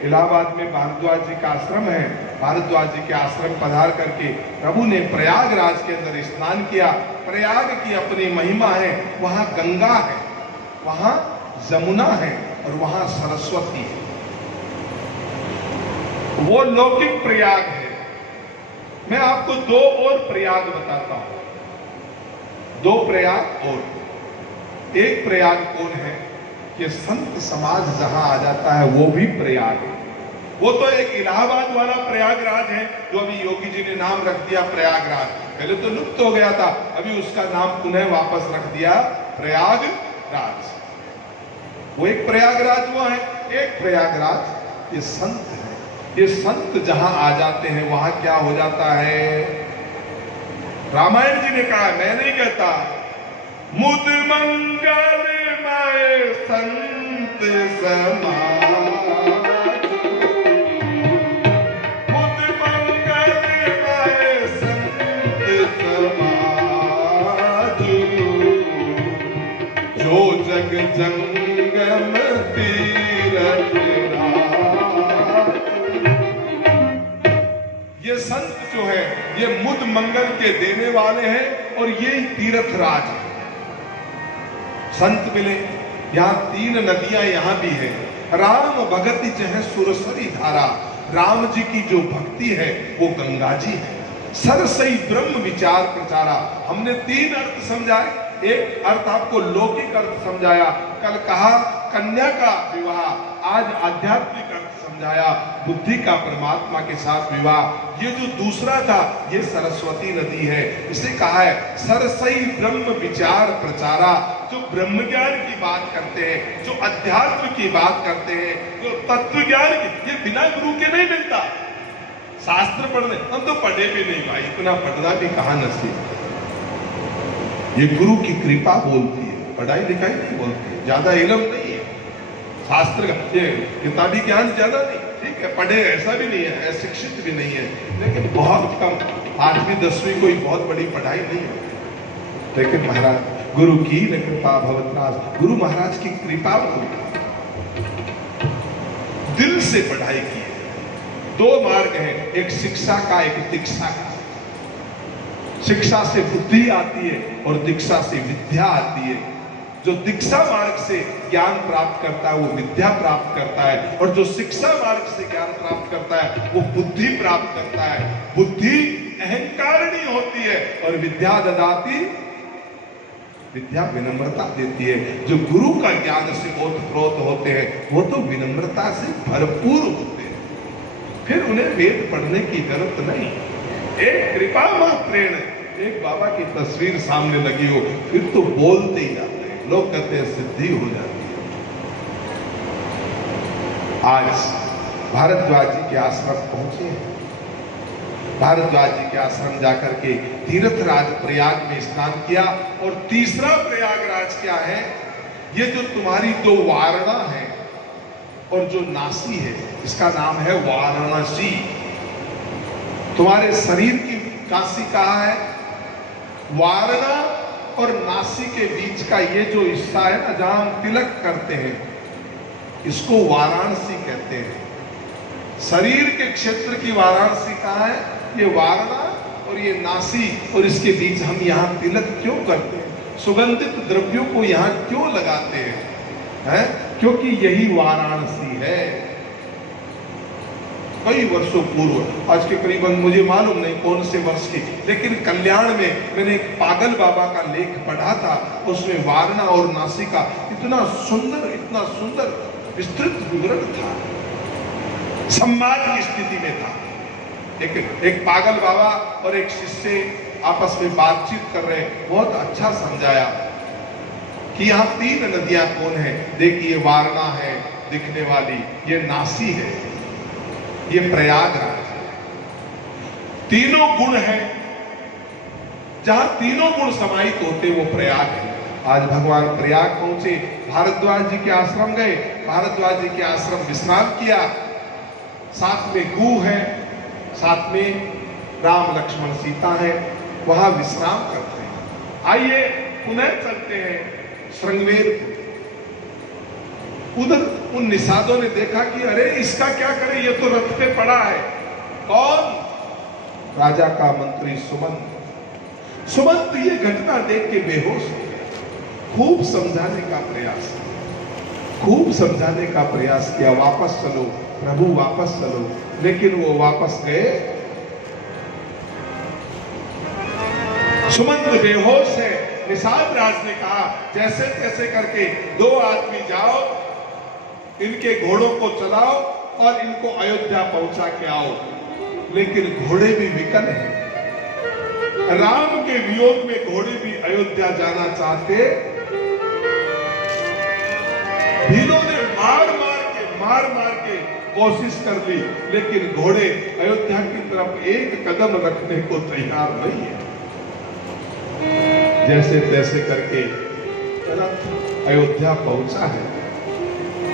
इलाहाबाद में भारद्वाज जी का आश्रम है। भारद्वाज जी के आश्रम पधार करके प्रभु ने प्रयागराज के अंदर स्नान किया। प्रयाग की अपनी महिमा है, वहां गंगा है, वहां जमुना है और वहां सरस्वती है। वो लौकिक प्रयाग है। मैं आपको 2 और प्रयाग बताता हूं, 2 प्रयाग और। एक प्रयाग कौन है? ये संत समाज जहां आ जाता है वो भी प्रयाग है। वो तो एक इलाहाबाद वाला प्रयागराज है जो अभी योगी जी ने नाम रख दिया प्रयागराज, पहले तो लुप्त हो गया था, अभी उसका नाम पुनः वापस रख दिया प्रयागराज। वो एक प्रयागराज वो है, एक प्रयागराज ये संत है। ये संत जहां आ जाते हैं वहां क्या हो जाता है? रामायण जी ने कहा, मैं नहीं कहता, मुद मंगलमय संत समाज, मुद मंगलमय संत समाज, जो जग जंगम तीरथ राज। ये संत जो है ये मुद मंगल के देने वाले हैं और ये तीर्थ राज है। संत मिले, यहाँ 3 नदियां यहाँ भी है। राम भगति जह सुरसरी धारा, राम जी की जो भक्ति है वो गंगा जी है। सरसई ब्रह्म विचार प्रचारा, हमने 3 अर्थ समझाए, एक अर्थ आपको लौकिक अर्थ समझाया, कल कहा कन्या का विवाह, आज आध्यात्मिक अर्थ समझाया, बुद्धि का परमात्मा के साथ विवाह। ये जो दूसरा था ये सरस्वती नदी है, इसे कहा है सरसई ब्रह्म विचार प्रचारा, जो ब्रह्म ज्ञान की बात करते हैं, जो अध्यात्म की बात करते हैं, जो तत्व ज्ञान की, ये बिना गुरु के नहीं मिलता। शास्त्र पढ़ने, हम तो पढ़े भी नहीं भाई, इतना पढ़ना भी कहाँ नसीब। ये गुरु की कृपा बोलती है, पढ़ाई लिखाई नहीं बोलती है, ज्यादा इल्म नहीं है शास्त्र का, ये किताबी ज्ञान ज्यादा नहीं, ठीक है, पढ़े ऐसा भी नहीं है, शिक्षित भी नहीं है, लेकिन बहुत कम, 8वीं 10वीं कोई बहुत बड़ी पढ़ाई नहीं है। लेकिन महाराज गुरु की कृपा भवतराज, गुरु महाराज की कृपा होती, दिल से पढ़ाई की है। 2 मार्ग है, एक शिक्षा का, एक दीक्षा का। शिक्षा से बुद्धि आती है और दीक्षा से विद्या आती है। जो दीक्षा मार्ग से ज्ञान प्राप्त करता है वो विद्या प्राप्त करता है, और जो शिक्षा मार्ग से ज्ञान प्राप्त करता है वो बुद्धि प्राप्त करता है। बुद्धि अहंकारिणी होती है और विद्या ददाती, विद्या विनम्रता देती है। जो गुरु का ज्ञान से ओतप्रोत होते हैं वो तो विनम्रता से भरपूर होते हैं, फिर उन्हें वेद पढ़ने की जरूरत नहीं। एक कृपा मात्रेण, एक बाबा की तस्वीर सामने लगी हो फिर तो बोलते ही जाते हैं, लोग कहते हैं सिद्धि हो जाती है। आज भारद्वाज जी के आश्रम पहुंचे हैं। भारद्वाज जी के आश्रम जाकर के तीर्थराज प्रयाग में स्नान किया। और तीसरा प्रयागराज क्या है? ये जो तुम्हारी 2 वारणा है और जो नासी है, इसका नाम है वाराणसी। तुम्हारे शरीर की काशी कहाँ है? वारणा और नासी के बीच का ये जो हिस्सा है ना, जहां हम तिलक करते हैं, इसको वाराणसी कहते हैं। शरीर के क्षेत्र की वाराणसी कहाँ है? ये वारणा और ये नासी, और इसके बीच हम यहाँ तिलक क्यों करते हैं? सुगंधित द्रव्यों को यहाँ क्यों लगाते हैं? क्योंकि यही वाराणसी है। कई वर्षों पूर्व, आज के करीबन मुझे मालूम नहीं कौन से वर्ष की, लेकिन कल्याण में मैंने एक पागल बाबा का लेख पढ़ा था। उसमें वारणा और नासी का इतना सुंदर विस्तृत विवरण था, संवाद की स्थिति में था। एक पागल बाबा और एक शिष्य आपस में बातचीत कर रहे, बहुत अच्छा समझाया कि यहाँ 3 नदियां कौन है। देखिए, वारणा है दिखने वाली, ये नासी है, ये प्रयागराज है। तीनों गुण है, जहां तीनों गुण समाहित होते वो प्रयाग है। आज भगवान प्रयाग पहुंचे, भारद्वाज जी के आश्रम गए, भारद्वाज जी के आश्रम विश्राम किया, साथ में गु है, साथ में राम लक्ष्मण सीता है, वहां विश्राम करते हैं। आइए पुनः चलते हैं श्रृंगवेर। उधर उन निषादों ने देखा कि अरे इसका क्या करें, ये तो रथ पे पड़ा है। कौन? राजा का मंत्री सुमंत। सुमंत ये घटना देख के बेहोश हो गया। खूब समझाने का प्रयास, खूब समझाने का प्रयास किया, वापस चलो प्रभु, वापस चलो, लेकिन वो वापस गए। सुमंत बेहोश है, निषाद राज ने कहा जैसे तैसे करके 2 आदमी जाओ, इनके घोड़ों को चलाओ और इनको अयोध्या पहुंचा के आओ। लेकिन घोड़े भी विकल हैं। राम के वियोग में घोड़े भी अयोध्या जाना चाहते। भीलों ने मार मार के कोशिश कर ली, लेकिन घोड़े अयोध्या की तरफ एक कदम रखने को तैयार नहीं है। जैसे तैसे करके अयोध्या पहुंचा है।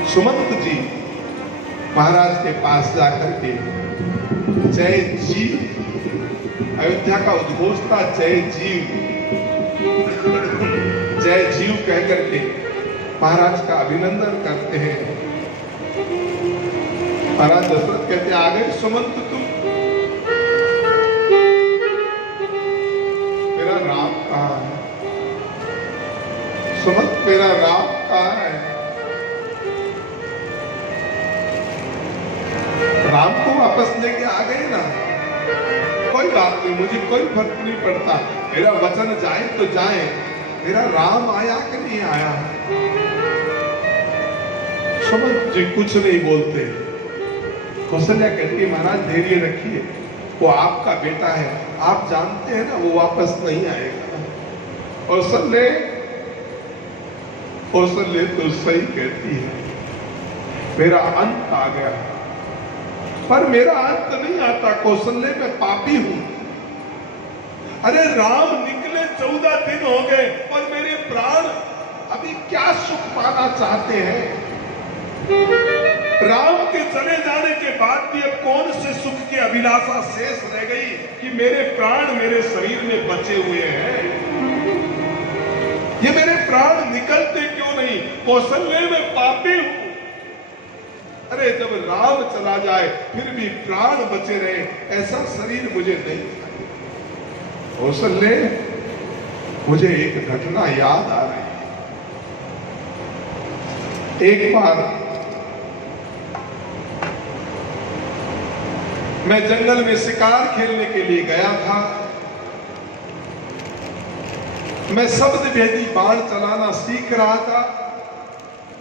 सुमंत जी महाराज के पास जाकर के जय जीव, अयोध्या का उद्घोष था जय जीव, जय जीव कहकर के महाराज का अभिनंदन करते हैं। महाराज दशरथ कहते आ गए सुमंत तुम, मेरा राम कहाँ है? सुमंत मेरा राम कहाँ है? राम को वापस लेके आ गए ना, कोई बात नहीं, मुझे कोई फर्क नहीं पड़ता, मेरा वचन जाए तो जाए, मेरा राम आया कि नहीं आया? सुमंत जी कुछ नहीं बोलते। कौशल्या कहती है महाराज धैर्य रखिए, वो आपका बेटा है, आप जानते हैं ना वो वापस नहीं आएगा। कौशल्या तो सही कहती है, मेरा अंत आ गया, पर मेरा अंत नहीं आता। कौशल्या मैं पापी हूं। अरे राम निकले 14 दिन हो गए और मेरे प्राण अभी क्या सुख पाना चाहते हैं? राम के चले जाने के बाद भी अब कौन से सुख की अभिलाषा शेष रह गई कि मेरे प्राण मेरे शरीर में बचे हुए हैं? ये मेरे प्राण निकलते क्यों नहीं? कौशल्या मैं पापी हूं। अरे जब राम चला जाए फिर भी प्राण बचे रहे, ऐसा शरीर मुझे नहीं चाहिए। कौशल्या मुझे एक घटना याद आ रही है। एक बार मैं जंगल में शिकार खेलने के लिए गया था। मैं शब्द भेदी बाण चलाना सीख रहा था।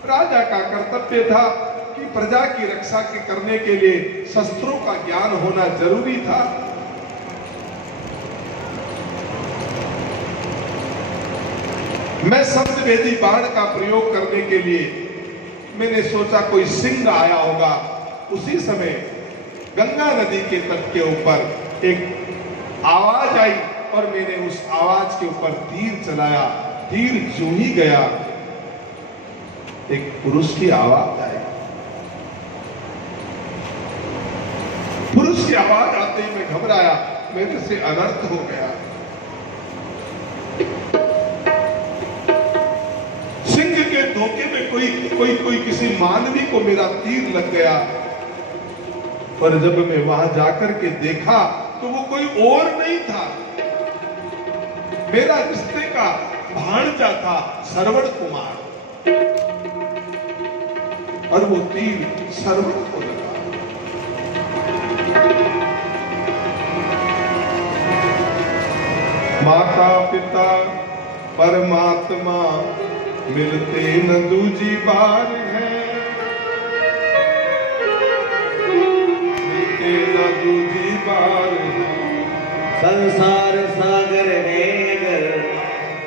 राजा का कर्तव्य था कि प्रजा की रक्षा करने के लिए शस्त्रों का ज्ञान होना जरूरी था। मैं शब्द भेदी बाण का प्रयोग करने के लिए मैंने सोचा कोई सिंह आया होगा। उसी समय गंगा नदी के तट के ऊपर एक आवाज आई और मैंने उस आवाज के ऊपर तीर चलाया। तीर जो ही गया एक पुरुष की आवाज आई। पुरुष की आवाज आते ही मैं घबराया, मेरे से अनर्थ हो गया। सिंह के धोखे में कोई किसी मानवी को मेरा तीर लग गया। पर जब मैं वहां जाकर के देखा तो वो कोई और नहीं था, मेरा रिश्ते का भांजा था श्रवण कुमार, और वो तीर श्रवण को लगा। माता पिता परमात्मा मिलते न दूजी बार है, मिलते न दूजी बार है। संसार सागर नेगर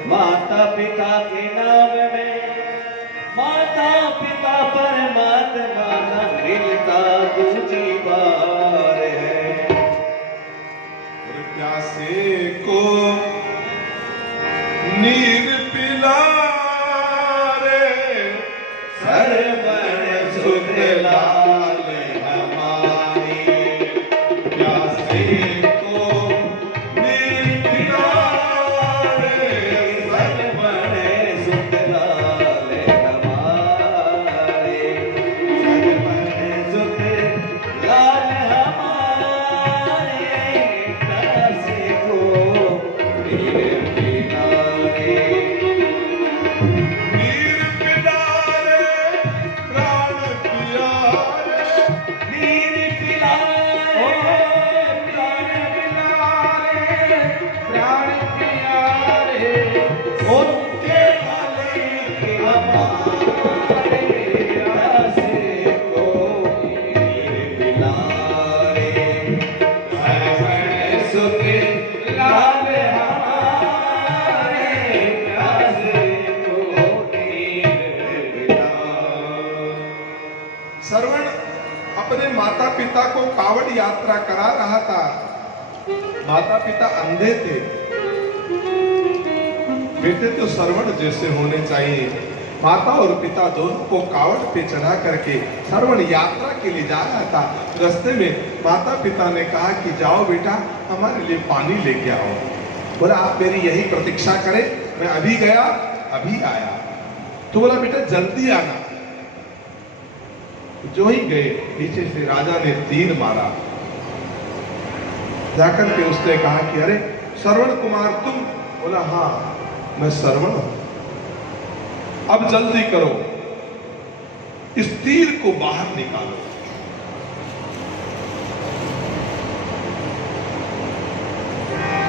माता पिता के नाम में, माता पिता परमात्मा न मिलता दूजी बार है। प्यासे को नीर पिला रे सरवण सुत लाल हमारे, प्यासे को नीर पिला रे सरवण सुत लाल हमारे, सरवण सुत लाल सुख लाल हमारे, प्यासे को नीर पिलाए। श्रवण अपने माता पिता को कावड़ यात्रा करा रहा था। माता पिता अंधे थे, बेटे तो श्रवण जैसे होने चाहिए। माता और पिता दोनों को कावड़ पे चढ़ा करके श्रवण यात्रा के लिए जा रहा था। रास्ते में माता पिता ने कहा कि जाओ बेटा, हमारे लिए पानी लेके आओ। बोला आप मेरी यही प्रतीक्षा करें, मैं अभी गया अभी आया। तो बोला बेटा जल्दी आना। जो ही गए, पीछे से राजा ने तीर मारा। जाकर के उसने कहा कि अरे श्रवण कुमार तुम? बोला हाँ मैं श्रवण हूं। अब जल्दी करो, इस तीर को बाहर निकालो।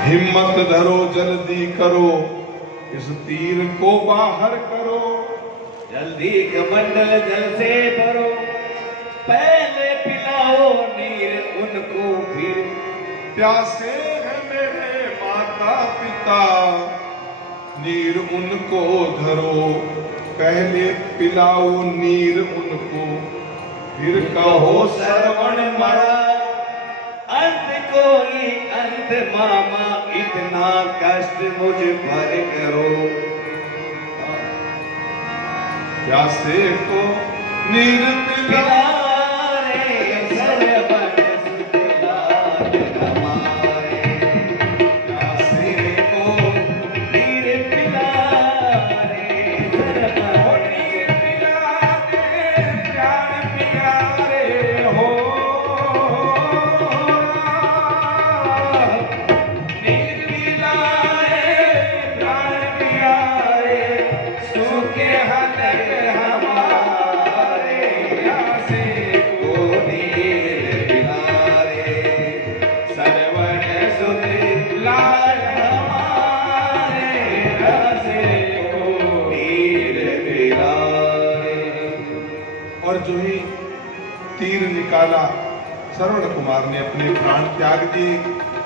हिम्मत धरो, जल्दी करो, इस तीर को बाहर करो। जल्दी कमंडल जल से भरो, पहले पिलाओ नीर उनको फिर। प्यासे हैं मेरे माता पिता, नीर उनको धरो, पहले पिलाओ नीर उनको, फिर कहो श्रवण मरो। अंत कोई अंत मामा, इतना कष्ट मुझ पर करो। प्यासे को नीर पिला, पिलारे सरवन सुख लाल हमारे, प्यासे को नीर पिलारे सरवन नीर पिलाते प्राण प्यारे हो, नीर पिलाए प्राण प्यारे, सुख हलक हमारे, प्यासे को नीर पिलारे सरवण सुख लाल हमारे, प्यासे को नीर पिलारे। और जो ही तीर निकाला, श्रवण कुमार ने अपने प्राण त्याग दिए।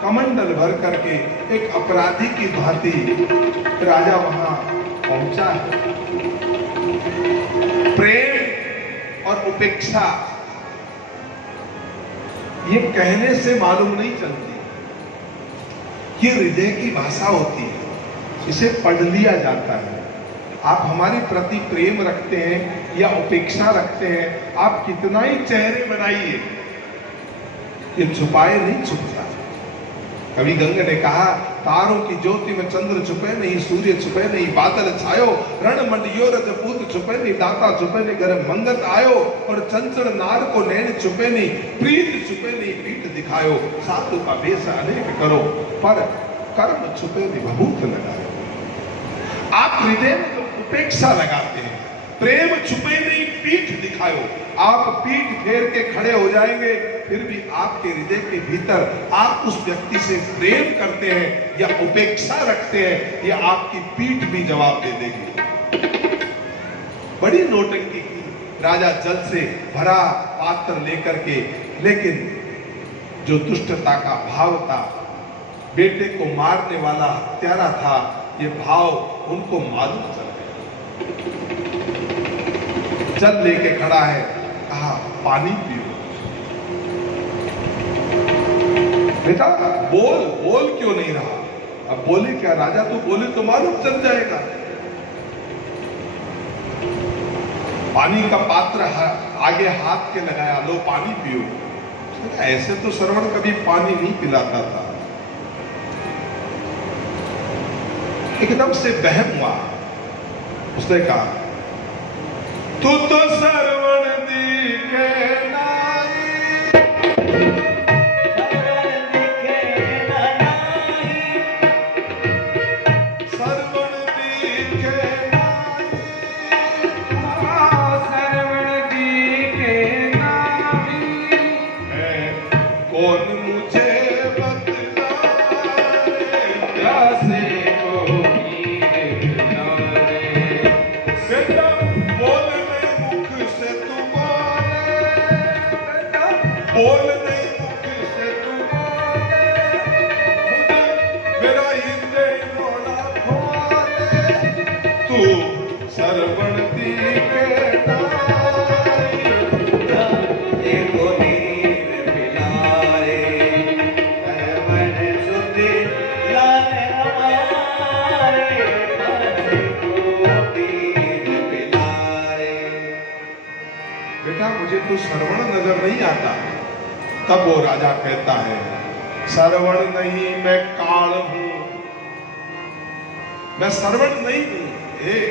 कमंडल भर करके एक अपराधी की भांति राजा वहां पहुंचा है। प्रेम और उपेक्षा ये कहने से मालूम नहीं चलती, ये हृदय की भाषा होती है, इसे पढ़ लिया जाता है। आप हमारे प्रति प्रेम रखते हैं या उपेक्षा रखते हैं, आप कितना ही चेहरे बनाइए, ये छुपाए नहीं छुपता। कवि गंग ने कहा, तारों की ज्योति में चंद्र छुपे नहीं, सूर्य छुपे नहीं, बादल छायो, रण मंडियो रजपूत छुपे नहीं, दाता छुपे नहीं, घर मंगत आयो, और चंचल नार को नैन छुपे नहीं, प्रीत छुपे नहीं, पीठ दिखायो, साधु का वेश अनेक करो, पर कर्म छुपे नहीं, भभूत लगायो। आप हृदय में जो उपेक्षा लगाते हैं, प्रेम छुपे नहीं, पीठ दिखायो। आप पीठ फेर के खड़े हो जाएंगे, फिर भी आपके हृदय के भीतर आप उस व्यक्ति से प्रेम करते हैं या उपेक्षा रखते हैं, या आपकी पीठ भी जवाब दे देगी। बड़ी नौटंकी की। राजा जल से भरा पात्र लेकर के, लेकिन जो दुष्टता का भाव था, बेटे को मारने वाला हत्यारा था, ये भाव उनको मालूम चल गया। जल लेके खड़ा है, कहा पानी पियो। बेटा बोल, बोल क्यों नहीं रहा? अब बोले क्या? राजा तो बोले तो मालूम चल जाएगा। पानी का पात्र आगे हाथ के लगाया, लो पानी पियो। ऐसे तो श्रवण कभी पानी नहीं पिलाता था। एकदम से बहम हुआ। उसने कहा, तू तो श्रवण दिखे नाई, श्रवण दिखे नाई, सरवण दिखे नाई, कौन मुझे बतलाए, प्यासे को नीर पिलाए। बेटा बोल नहीं मुख से तू बोले, बेटा बोल नहीं मुख से तू बोले, बेटा मुझे तो श्रवण नजर नहीं आता। तब वो राजा कहता है, श्रवण नहीं मैं काल हूं, मैं श्रवण नहीं हूं।